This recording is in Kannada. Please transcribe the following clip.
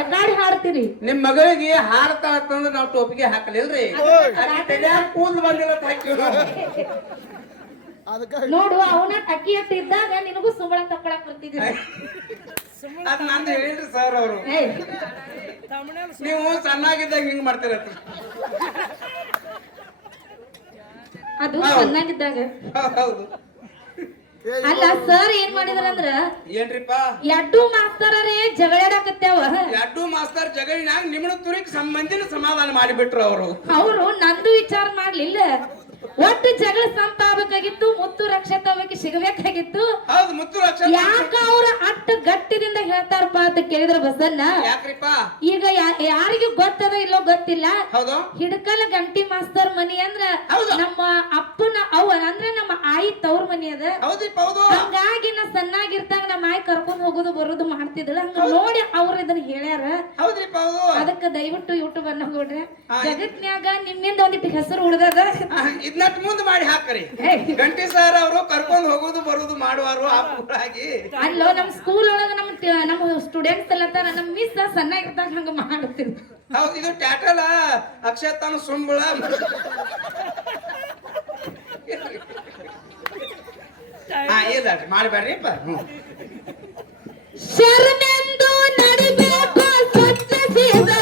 ಎಕಾಡಿ ಹಾಡ್ತೀರಿ? ನಿಮ್ ಮಗಳಿಗೆ ಹಾಡ್ತಾ ಅಂತಂದ್ರೆ ನಾವು ಟೋಪಿಗೆ ಹಾಕಲಿಲ್ರಿ. ಕೂದಲು ಬಂದಿಲ್ಲ ನೋಡು ಅವನ ಟಕ್ಕಿ ಇದ್ದಾಗ ನಿನಗೂ ಸುಂಬಳ ತಕ್ಕೊಳಕ್ ಬರ್ತಿದ್ರಿ ಅದ್ ನಾನು ಹೇಳಿದ್ರಿ ಸರ್ ಅವರು. ನೀವು ಸಣ್ಣಾಗಿದ್ದಾಗ ಹಿಂಗ್ ಮಾಡ್ತೀರ ಅದು ಸಣ್ಣಾಗಿದ್ದಾಗ ಹೌದು. ಅಲ್ಲ ಸರ್ ಏನ್ ಮಾಡಿದ್ರಂದ್ರ ಏನ್ರಿಪ್ಪ? ಎಡ್ಡು ಜಗಳ ಜಗಳಾಡಕತ್ಯಾವ ಎಡ್ಡು ಮಾಸ್ತರ್ ಜಗಳಿನಾಗ ನಿಮ್ಮ ತುರಿಗ್ ಸಂಬಂಧಿನ ಸಮಾಧಾನ ಮಾಡಿಬಿಟ್ರು ಅವರು. ಅವರು ನಂದು ವಿಚಾರ ಮಾಡ್ಲಿಲ್ಲ. ಒಟ್ಟು ಜಗಳ ಸಂಪ ಆಗ್ಬೇಕಾಗಿತ್ತು ಮುತ್ತು ರಕ್ಷಿತವಾಗಿ ಸಿಗಬೇಕಾಗಿತ್ತು. ಹೌದು ಮುತ್ತು ಲಕ್ಷ ಯಾಕ ಅವ್ರ ಅಟ್ಟ ಗಟ್ಟಿನಿಂದ ಹೇಳ್ತಾರಪ್ಪ ಅಂತ ಕೇಳಿದ್ರ ಬಸನ್ನ ಯಾಕ್ರಿಪ್ಪ? ಈಗ ಯಾರಿಗೂ ಗೊತ್ತದ ಇಲ್ಲೋ ಗೊತ್ತಿಲ್ಲ. ಹೌದು. ಹಿಡಕಲ ಗಂಟಿ ಮಾಸ್ತರ್ ಮನಿ ಅಂದ್ರ. ನಮ್ಮ ಅಪ್ಪನ ಅವ ಅಂದ್ರ ನಮ್ಮ ಆಯಿ ತವ್ರ ಮನಿ ಅದ. ಹೌದಿಪ್ಪ ಹೌದು. ಹಂಗಾಗಿ ನಾ ಸಣ್ಣಾಗಿರ್ತಾಗ ನಮ್ಮ ಆಯಿ ಕರ್ಕೊಂಡ್ ಹೋಗೋದು ಬರೋದು ಮಾಡ್ತಿದ್ಳ ಹಂಗ ನೋಡಿ ಅವ್ರ ಇದನ್ನ ಹೇಳ್ಯಾರ. ಹೌದ್ರಿಪ್ಪ ಹೌದು. ಅದಕ್ಕ ದಯವಿಟ್ಟು ಯೂಟ್ಯೂಬ್ ಅನ್ನ ನೋಡ್ರಿ. ಜಗತ್ನ್ಯಾಗ ನಿಮ್ಮಿಂದ ಒಂದಿಟ್ಟು ಹೆಸರು ಉಳ್ದದ. ಇದನ್ನಟ್ ಮುಂದ್ ಮಾಡಿ ಹಾಕ್ರಿ. ಗಂಟಿ ಸರ್ ಅವರು ಕರ್ಕೊಂಡು ಹೋಗೋದು ಬರೋದು ಮಾಡುವಾರು ಆಗಿ. ಅಲ್ಲೋ ನಮ್ ಸ್ಕೂಲ್ ಒಳಗ ನಮ್ ನಮ್ ನಮ್ಮ ಸ್ಟೂಡೆಂಟ್ಸ್ ಎಲ್ಲ ತರ ನಮ್ ಮಿಸ್ ಸಣ್ಣಾಗಿರ್ತಾಗ ಹಂಗ ಮಾಡ್ತಿದ್ರು. ಹೌದು ಇದು ಟ್ಯಾಟಲ ಅಕ್ಷತಾನ ಸುಂಬಳ. ಹಾ ಇಲ್ಲ ಮಾಡಬೇಡ್ರಿಪ್ಪ ಶರಣೆಂದು ನಡಿಬೇಕು ಸತ್ಯ ಸಿದ್ಧಗ